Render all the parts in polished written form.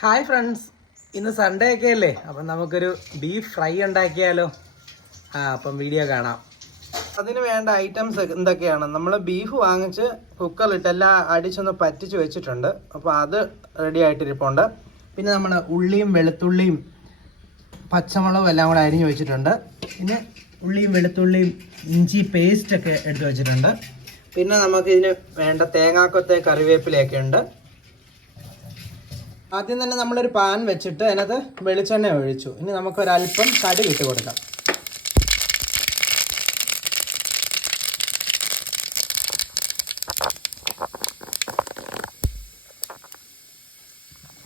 Hi friends, ഇന്ന് Sunday ഒക്കെ അല്ലേ. അപ്പം നമുക്കൊരു ബീഫ് ഫ്രൈ ഉണ്ടാക്കിയാലോ? അപ്പം വീഡിയോ കാണാം. അതിന് വേണ്ട ഐറ്റംസ് എന്തൊക്കെയാണ്? നമ്മൾ ബീഫ് വാങ്ങിച്ച് കുക്കറിലിട്ട് എല്ലാം അടിച്ചൊന്ന് പറ്റിച്ച് വെച്ചിട്ടുണ്ട്. അപ്പോൾ അത് റെഡി ആയിട്ടിരിപ്പുണ്ട്. പിന്നെ നമ്മൾ ഉള്ളിയും വെളുത്തുള്ളിയും പച്ചമുളകും എല്ലാം കൂടെ അരിഞ്ഞ് വെച്ചിട്ടുണ്ട്. പിന്നെ ഉള്ളിയും വെളുത്തുള്ളിയും ഇഞ്ചി പേസ്റ്റൊക്കെ എടുത്ത് വെച്ചിട്ടുണ്ട്. പിന്നെ നമുക്കിതിന് വേണ്ട തേങ്ങാക്കൊത്തെ കറിവേപ്പിലയൊക്കെ ഉണ്ട്. ആദ്യം തന്നെ നമ്മളൊരു പാൻ വെച്ചിട്ട് അതിനകത്ത് വെളിച്ചെണ്ണ ഒഴിച്ചു. ഇനി നമുക്കൊരല്പം കടുക് ഇട്ട് കൊടുക്കാം.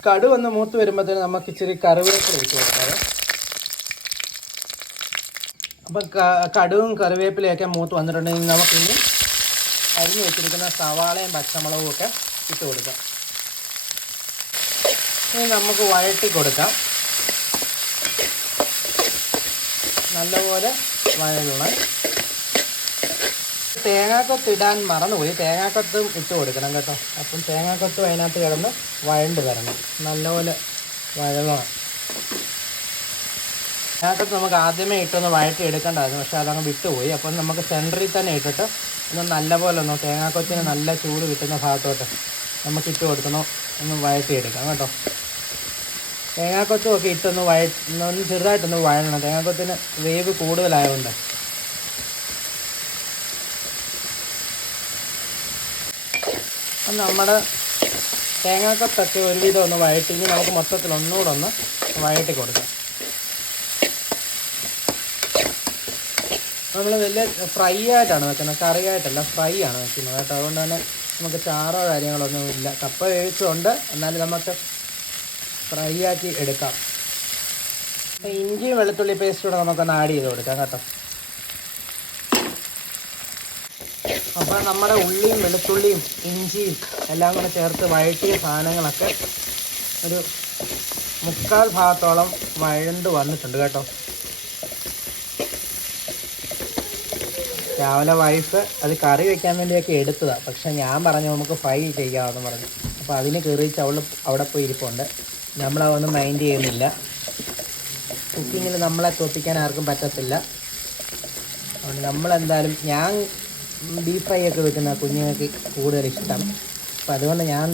കടുക് ഒന്ന് മൂത്ത് വരുമ്പോഴത്തേന് നമുക്ക് ഇച്ചിരി കറിവേപ്പില ഇട്ട് കൊടുക്കാം. അപ്പം കടുകും കറിവേപ്പിലയൊക്കെ മൂത്ത് വന്നിട്ടുണ്ടെങ്കിൽ നമുക്കിനി അരിഞ്ഞ് വെച്ചിരിക്കുന്ന സവാളയും പച്ചമുളകും ഒക്കെ ഇട്ട് കൊടുക്കാം. ഇനി നമുക്ക് വഴറ്റി കൊടുക്കാം. നല്ലപോലെ വഴലണം. തേങ്ങാക്കൊത്ത് ഇടാൻ മറന്നുപോയി. തേങ്ങാക്കൊത്തും ഇട്ട് കൊടുക്കണം കേട്ടോ. അപ്പം തേങ്ങാക്കൊത്തും അതിനകത്ത് കിടന്ന് വഴണ്ട് വരണം. നല്ലപോലെ വഴലണം. തേങ്ങാക്കൊത്ത് നമുക്ക് ആദ്യമേ ഇട്ടൊന്ന് വഴറ്റി എടുക്കേണ്ടതായിരുന്നു, പക്ഷെ അതങ്ങ് വിട്ടുപോയി. അപ്പം നമുക്ക് സെൻറ്ററിൽ തന്നെ ഇട്ടിട്ട് ഒന്ന് നല്ലപോലെ ഒന്ന് തേങ്ങാക്കൊത്തിന് നല്ല ചൂട് കിട്ടുന്ന ഭാഗത്തോട്ട് നമുക്ക് ഇട്ട് കൊടുക്കണം. ഒന്ന് വഴറ്റിയെടുക്കാം കേട്ടോ. തേങ്ങാക്കൊത്തും ഒക്കെ ഇട്ടൊന്ന് ഒന്ന് ചെറുതായിട്ടൊന്ന് വഴങ്ങണം. തേങ്ങാക്കൊത്തിന് വേവ് കൂടുതലായതുകൊണ്ട്. അപ്പം നമ്മുടെ തേങ്ങാക്കൊത്തൊക്കെ ഒരുവിധം ഒന്ന് വഴറ്റി നമുക്ക് മൊത്തത്തിൽ ഒന്നുകൂടെ ഒന്ന് വഴറ്റി കൊടുക്കാം. നമ്മൾ വലിയ ഫ്രൈ ആയിട്ടാണ് വെക്കുന്നത്, കറിയായിട്ടല്ല, ഫ്രൈ ആണ് വെക്കുന്നത് കേട്ടോ. അതുകൊണ്ട് തന്നെ നമുക്ക് ചാറോ കാര്യങ്ങളൊന്നും ഇല്ല. കപ്പ വേവിച്ചുകൊണ്ട് എന്നാലും നമുക്ക് ഫ്രൈ ആക്കി എടുക്കാം. ഇഞ്ചിയും വെളുത്തുള്ളി പേസ്റ്റ് കൂടെ നമുക്കൊന്ന് ആഡ് ചെയ്ത് കൊടുക്കാം കേട്ടോ. അപ്പോൾ നമ്മുടെ ഉള്ളിയും വെളുത്തുള്ളിയും ഇഞ്ചിയും എല്ലാം കൂടെ ചേർത്ത് വഴറ്റിയ സാധനങ്ങളൊക്കെ ഒരു 3/4 ഭാഗത്തോളം വഴണ്ട് വന്നിട്ടുണ്ട് കേട്ടോ. രാവിലെ വൈഫ് അത് കറി വെക്കാൻ വേണ്ടിയൊക്കെ എടുത്തതാണ്, പക്ഷെ ഞാൻ പറഞ്ഞു നമുക്ക് ഫ്രൈ ചെയ്യാമെന്ന് പറഞ്ഞു. അപ്പോൾ അതിന് കയറിച്ച് അവിടെ പോയി ഇരിപ്പുണ്ട്. നമ്മളതൊന്നും മൈൻഡ് ചെയ്യുന്നില്ല. കുക്കിങ്ങിൽ നമ്മളെ തോപ്പിക്കാൻ ആർക്കും പറ്റത്തില്ല. അതുകൊണ്ട് നമ്മളെന്തായാലും ഞാൻ ബീഫ് ഫ്രൈ ഒക്കെ വെക്കുന്ന കുഞ്ഞുങ്ങൾക്ക് കൂടുതൽ ഇഷ്ടം. അപ്പോൾ അതുകൊണ്ട് ഞാൻ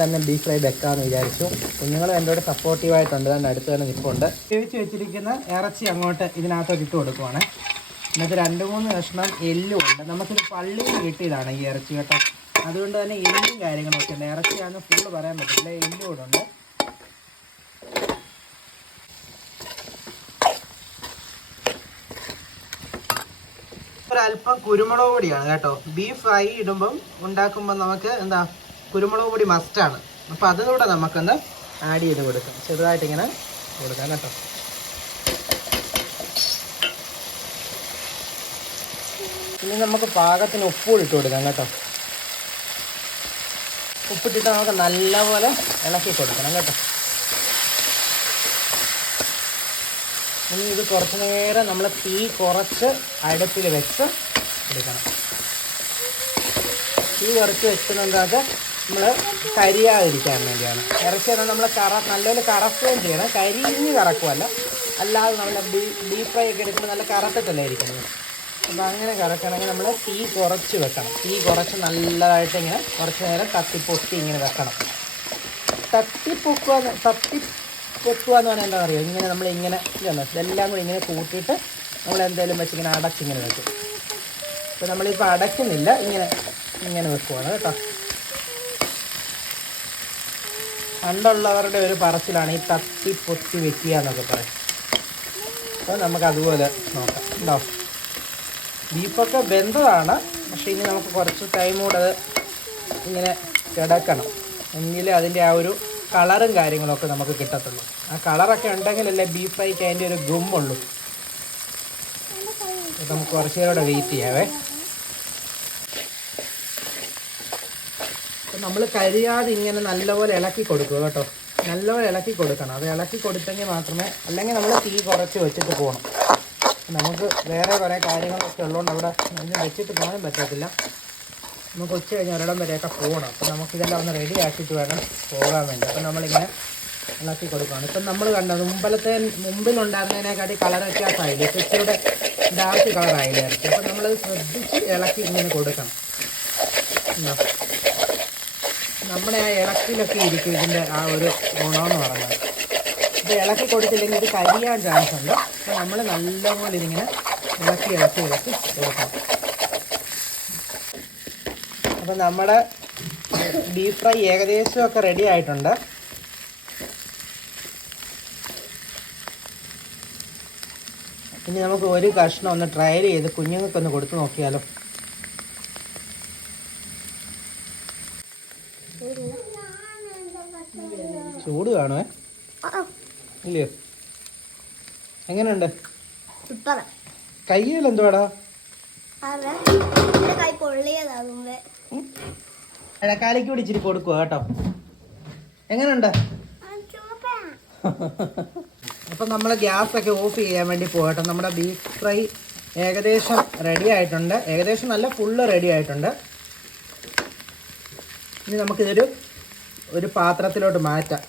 തന്നെ ബീഫ് ഫ്രൈ വെക്കാമെന്ന് വിചാരിച്ചു. കുഞ്ഞുങ്ങളും എൻ്റെ കൂടെ സപ്പോർട്ടീവായിട്ടുണ്ട്. തന്നെ അടുത്ത് തന്നെ നിൽപ്പുണ്ട്. വേവിച്ച് വെച്ചിരിക്കുന്ന ഇറച്ചി അങ്ങോട്ട് ഇതിനകത്തോട്ട് ഇട്ട് കൊടുക്കുവാണ്. എന്നിട്ട് 2-3 കഷ്ണം എല്ലും ഉണ്ട്. നമുക്കൊരു പള്ളിയിൽ കിട്ടിയതാണ് ഈ ഇറച്ചി കേട്ടോ. അതുകൊണ്ട് തന്നെ എല്ലും കാര്യങ്ങളൊക്കെ ഉണ്ട്. ഇറച്ചിയാണെന്ന് ഫുള്ള് പറയാൻ പറ്റില്ല, എല്ലും കൂടെ ഉണ്ട്. ഒരല്പം കുരുമുളക് പൊടിയാണ് കേട്ടോ. ബീഫ് ഫ്രൈ ഇടുമ്പം ഉണ്ടാക്കുമ്പോൾ നമുക്ക് കുരുമുളക് പൊടി മസ്റ്റാണ്. അപ്പോൾ അതുകൂടെ നമുക്കൊന്ന് ആഡ് ചെയ്ത് കൊടുക്കാം. ചെറുതായിട്ടിങ്ങനെ കൊടുക്കാം കേട്ടോ. ഇനി നമുക്ക് പാകത്തിന് ഉപ്പും ഇട്ട് കൊടുക്കാം കേട്ടോ. ഉപ്പിട്ടിട്ട് നമുക്ക് നല്ലപോലെ ഇളക്കി കൊടുക്കണം കേട്ടോ. ഇനി ഇത് കുറച്ച് നേരം നമ്മൾ തീ കുറച്ച് അടുപ്പിൽ വെച്ച് എടുക്കണം. തീ കുറച്ച് വെക്കുന്നത് നമ്മൾ കരിയാതിരിക്കാൻ വേണ്ടിയാണ്. ഇറച്ചി എന്നാൽ നമ്മൾ നല്ലപോലെ കറക്കുകയും ചെയ്യണം. കരിഞ്ഞ് കറക്കുമല്ല, അല്ലാതെ നമ്മൾ ഡീപ്പ് ഫ്രൈ ഒക്കെ എടുക്കുമ്പോൾ നല്ല കറത്തിട്ടല്ലേ ഇരിക്കുന്നത്. അപ്പോൾ അങ്ങനെ കറക്കണമെങ്കിൽ നമ്മൾ തീ കുറച്ച് വെക്കണം. തീ കുറച്ച് നല്ലതായിട്ട് ഇങ്ങനെ കുറച്ച് നേരം തട്ടിപ്പൊത്തി ഇങ്ങനെ വെക്കണം. തട്ടിപ്പൊക്കുക എന്ന് പറഞ്ഞാൽ എന്താ പറയുക, ഇങ്ങനെ നമ്മളിങ്ങനെ ഇതെല്ലാം കൂടി ഇങ്ങനെ കൂട്ടിയിട്ട് നമ്മൾ എന്തെങ്കിലും വെച്ച് ഇങ്ങനെ അടച്ചിങ്ങനെ വെക്കും. അപ്പോൾ നമ്മളിപ്പോൾ അടയ്ക്കുന്നില്ല, ഇങ്ങനെ വെക്കുവാണ് കേട്ടോ. പണ്ടുള്ളവരുടെ ഒരു പറച്ചിലാണ് ഈ തട്ടിപ്പൊത്തി വെക്കുക എന്നൊക്കെ പറയും. അപ്പോൾ നമുക്കതുപോലെ നോക്കാം. ഉണ്ടോ? ബീഫൊക്കെ വെന്തതാണ്, പക്ഷേ ഇനി നമുക്ക് കുറച്ച് ടൈം കൂടെ അത് ഇങ്ങനെ കിടക്കണം. എങ്കിലേ അതിൻ്റെ ആ ഒരു കളറും കാര്യങ്ങളൊക്കെ നമുക്ക് കിട്ടത്തുള്ളൂ. ആ കളറൊക്കെ ഉണ്ടെങ്കിലല്ലേ ബീഫ് ഫ്രൈക്ക് അതിൻ്റെ ഒരു ഗുമ്മുള്ളൂ. നമുക്ക് കുറച്ച് നേരം കൂടെ വെയിറ്റ് ചെയ്യാവേ. അപ്പം നമ്മൾ കരിയാതെ ഇങ്ങനെ നല്ലപോലെ ഇളക്കി കൊടുക്കുക കേട്ടോ. നല്ലപോലെ ഇളക്കി കൊടുക്കണം. അത് ഇളക്കി കൊടുത്തെങ്കിൽ മാത്രമേ, അല്ലെങ്കിൽ നമ്മൾ തീ കുറച്ച് വെച്ചിട്ട് പോകണം. നമുക്ക് വേറെ കുറേ കാര്യങ്ങളൊക്കെ ഉള്ളതുകൊണ്ട് അവിടെ വെച്ചിട്ട് പോകാനും പറ്റത്തില്ല. നമുക്ക് ഉച്ച കഴിഞ്ഞ് ഒരിടം വരെയൊക്കെ പോകണം. അപ്പോൾ നമുക്കിതെല്ലാം ഒന്ന് റെഡി ആക്കിയിട്ട് വേണം പോകാൻ വേണ്ടി. അപ്പോൾ നമ്മളിങ്ങനെ ഇളക്കി കൊടുക്കുകയാണ്. ഇപ്പം നമ്മൾ കണ്ടത് മുമ്പിലുണ്ടായിരുന്നതിനെക്കാട്ടി കളർ വ്യത്യാസമായില്ലേ, ഇച്ചിരിയുടെ ഡാർക്ക് കളറായില്ലായിരിക്കും. അപ്പം നമ്മൾ ശ്രദ്ധിച്ച് ഇളക്കി ഇങ്ങനെ കൊടുക്കണം. നമ്മുടെ ആ ഇളക്കിലൊക്കെ ഇരിക്കും ഇതിൻ്റെ ആ ഒരു ഗുണമെന്ന് പറയുന്നത്. ഇത് ഇളക്കി കൊടുത്തില്ലെങ്കിൽ ഇത് കരിയാൻ ചാൻസ് ഉണ്ട്. അപ്പോൾ നമ്മൾ നല്ലപോലെ ഇതിങ്ങനെ ഇളക്കി കൊടുക്കണം. അപ്പം നമ്മുടെ ബീഫ് ഫ്രൈ ഏകദേശമൊക്കെ റെഡി ആയിട്ടുണ്ട്. ഇനി നമുക്ക് ഒരു കഷ്ണം ഒന്ന് ട്രയൽ ചെയ്ത് കുഞ്ഞുങ്ങൾക്കൊന്ന് കൊടുത്തു നോക്കിയാലോ. ചൂട് കാണുവേ, ഇല്ലയോ? എങ്ങനെയുണ്ട്? കയ്യിൽ എന്തുവാടാ? ഇടക്കാലിക്ക് കൂടി ഇച്ചിരി കൊടുക്കുക കേട്ടോ. എങ്ങനെയുണ്ട്? അപ്പം നമ്മൾ ഗ്യാസൊക്കെ ഓഫ് ചെയ്യാൻ വേണ്ടി പോകട്ടോ. നമ്മുടെ ബീഫ് ഫ്രൈ ഏകദേശം റെഡി ആയിട്ടുണ്ട്. ഏകദേശം നല്ല ഫുള്ള് റെഡി ആയിട്ടുണ്ട്. ഇനി നമുക്കിതൊരു പാത്രത്തിലോട്ട് മാറ്റാം.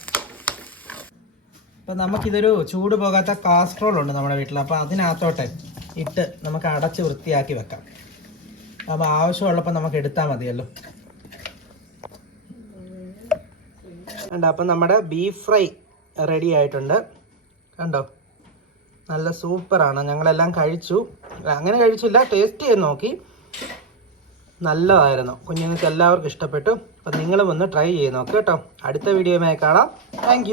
അപ്പം നമുക്കിതൊരു ചൂട് പോകാത്ത കാസ്ട്രോൾ ഉണ്ട് നമ്മുടെ വീട്ടിൽ. അപ്പോൾ അതിനകത്തോട്ടെ ഇട്ട് നമുക്ക് അടച്ച് വൃത്തിയാക്കി വെക്കാം. അപ്പോൾ ആവശ്യമുള്ളപ്പോൾ നമുക്ക് എടുത്താൽ മതിയല്ലോ. കണ്ടോ, അപ്പം നമ്മുടെ ബീഫ് ഫ്രൈ റെഡി ആയിട്ടുണ്ട്. കണ്ടോ, നല്ല സൂപ്പറാണ്. ഞങ്ങളെല്ലാം കഴിച്ചു. അങ്ങനെ കഴിച്ചില്ല, ടേസ്റ്റ് ചെയ്ത് നോക്കി. നല്ലതായിരുന്നു. കുഞ്ഞുങ്ങൾക്ക് എല്ലാവർക്കും ഇഷ്ടപ്പെട്ടു. അപ്പം നിങ്ങളും ഒന്ന് ട്രൈ ചെയ്ത് നോക്കുക കേട്ടോ. അടുത്ത വീഡിയോയുമായി കാണാം. താങ്ക്